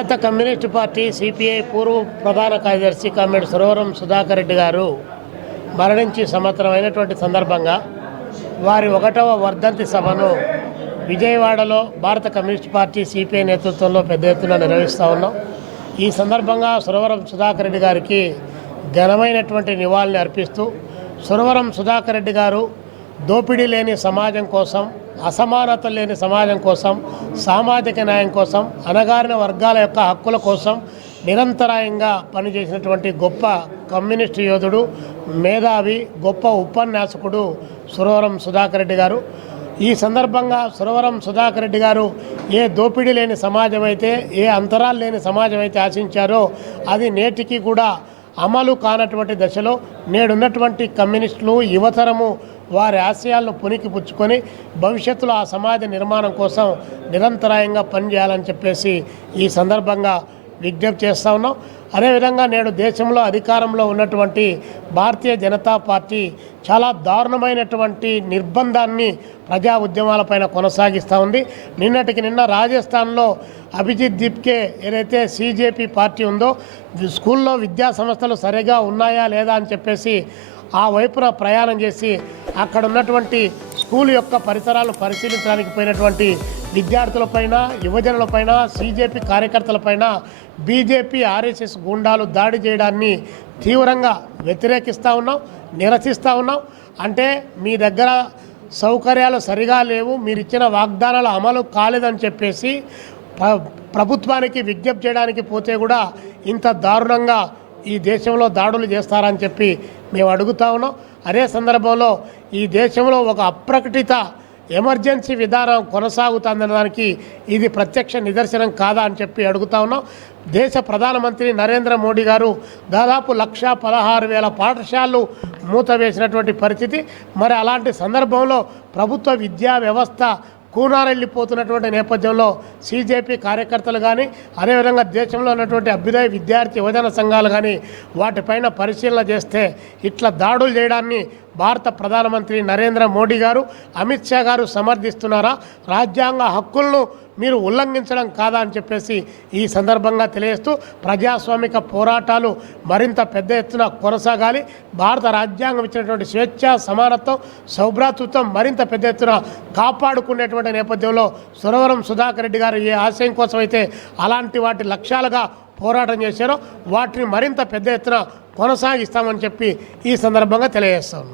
భారత communist party CPI పూర్వ ప్రధాన కార్యదర్శి కామ్రేడ్ సురవరం సుధాకర్ రెడ్డి గారు మరణించి సంవత్సరం అయినటువంటి సందర్భంగా వారి 1వ వర్ధంతి సభను విజయవాడలో భారత కమ్యూనిస్టు పార్టీ సిపిఐ నేతృత్వంలో పెద్ద ఎత్తున నిర్వహిస్తూ ఉన్నాం. ఈ సందర్భంగా సురవరం సుధాకర్ రెడ్డి గారికి ఘనమైనటువంటి నివాళిని అర్పిస్తూ సురవరం సుధాకర్ రెడ్డి గారు దోపిడీ లేని సమాజం కోసం, అసమానత లేని సమాజం కోసం, సామాజిక న్యాయం కోసం, అణగారిన వర్గాల యొక్క హక్కుల కోసం నిరంతరాయంగా పనిచేసినటువంటి గొప్ప కమ్యూనిస్టు యోధుడు, మేధావి, గొప్ప ఉపన్యాసకుడు సురవరం సుధాకర్ రెడ్డి గారు. ఈ సందర్భంగా సురవరం సుధాకర్ రెడ్డి గారు ఏ దోపిడీ లేని సమాజం అయితే, ఏ అంతరాలు లేని సమాజం అయితే ఆశించారో అది నేటికి కూడా అమలు కానటువంటి దశలో నేడున్నటువంటి కమ్యూనిస్టులు, యువతరము వారి ఆశయాలను పుణికిపుచ్చుకొని భవిష్యత్తులో ఆ సమాజ నిర్మాణం కోసం నిరంతరాయంగా పనిచేయాలని చెప్పేసి ఈ సందర్భంగా విజ్ఞప్తి చేస్తూ ఉన్నాం. అదేవిధంగా నేడు దేశంలో అధికారంలో ఉన్నటువంటి భారతీయ జనతా పార్టీ చాలా దారుణమైనటువంటి నిర్బంధాన్ని ప్రజా ఉద్యమాలపైన కొనసాగిస్తూ ఉంది. నిన్నటికి నిన్న రాజస్థాన్లో అభిజిత్ దీప్కే ఏదైతే సిజేపీ పార్టీ ఉందో, స్కూల్లో విద్యా సంస్థలు సరిగా ఉన్నాయా లేదా అని చెప్పేసి ఆ వైపున ప్రయాణం చేసి అక్కడ ఉన్నటువంటి స్కూల్ యొక్క పరిసరాలను పరిశీలించడానికి పోయినటువంటి విద్యార్థులపైన, యువజనులపైన, సిజేపీ కార్యకర్తలపైన బీజేపీ, ఆర్ఎస్ఎస్ గుండాలు దాడి చేయడాన్ని తీవ్రంగా వ్యతిరేకిస్తూ ఉన్నాం, నిరసిస్తూ ఉన్నాం. అంటే మీ దగ్గర సౌకర్యాలు సరిగా లేవు, మీరు ఇచ్చిన వాగ్దానాలు అమలు కాలేదని చెప్పేసి ప్రభుత్వానికి విజ్ఞప్తి చేయడానికి పోతే కూడా ఇంత దారుణంగా ఈ దేశంలో దాడులు చేస్తారని చెప్పి మేము అడుగుతా ఉన్నాం. అదే సందర్భంలో ఈ దేశంలో ఒక అప్రకటిత ఎమర్జెన్సీ విధానం కొనసాగుతుందన్న దానికి ఇది ప్రత్యక్ష నిదర్శనం కాదా అని చెప్పి అడుగుతా ఉన్నాం. దేశ ప్రధానమంత్రి నరేంద్ర మోడీ గారు దాదాపు 1,16,000 పాఠశాలలు మూతవేసినటువంటి పరిస్థితి. మరి అలాంటి సందర్భంలో ప్రభుత్వ విద్యా వ్యవస్థ కూనారెళ్ళిపోతున్నటువంటి నేపథ్యంలో సిజేపీ కార్యకర్తలు కానీ, అదేవిధంగా దేశంలో ఉన్నటువంటి అభ్యుదయ విద్యార్థి యువజన సంఘాలు కానీ వాటిపైన పరిశీలన చేస్తే ఇట్లా దాడులు చేయడాన్ని భారత ప్రధానమంత్రి నరేంద్ర మోడీ గారు, అమిత్ షా గారు సమర్థిస్తున్నారా? రాజ్యాంగ హక్కులను మీరు ఉల్లంఘించడం కాదా అని చెప్పేసి ఈ సందర్భంగా తెలియజేస్తూ ప్రజాస్వామిక పోరాటాలు మరింత పెద్ద ఎత్తున కొనసాగాలి. భారత రాజ్యాంగం ఇచ్చినటువంటి స్వేచ్ఛ, సమానత్వం, సౌభ్రాతృత్వం మరింత పెద్ద ఎత్తున కాపాడుకునేటువంటి నేపథ్యంలో సురవరం సుధాకర్ రెడ్డి గారు ఏ ఆశయం కోసం అయితే అలాంటి వాటి లక్ష్యాలుగా పోరాటం చేశారో వాటిని మరింత పెద్ద ఎత్తున కొనసాగిస్తామని చెప్పి ఈ సందర్భంగా తెలియజేస్తాం.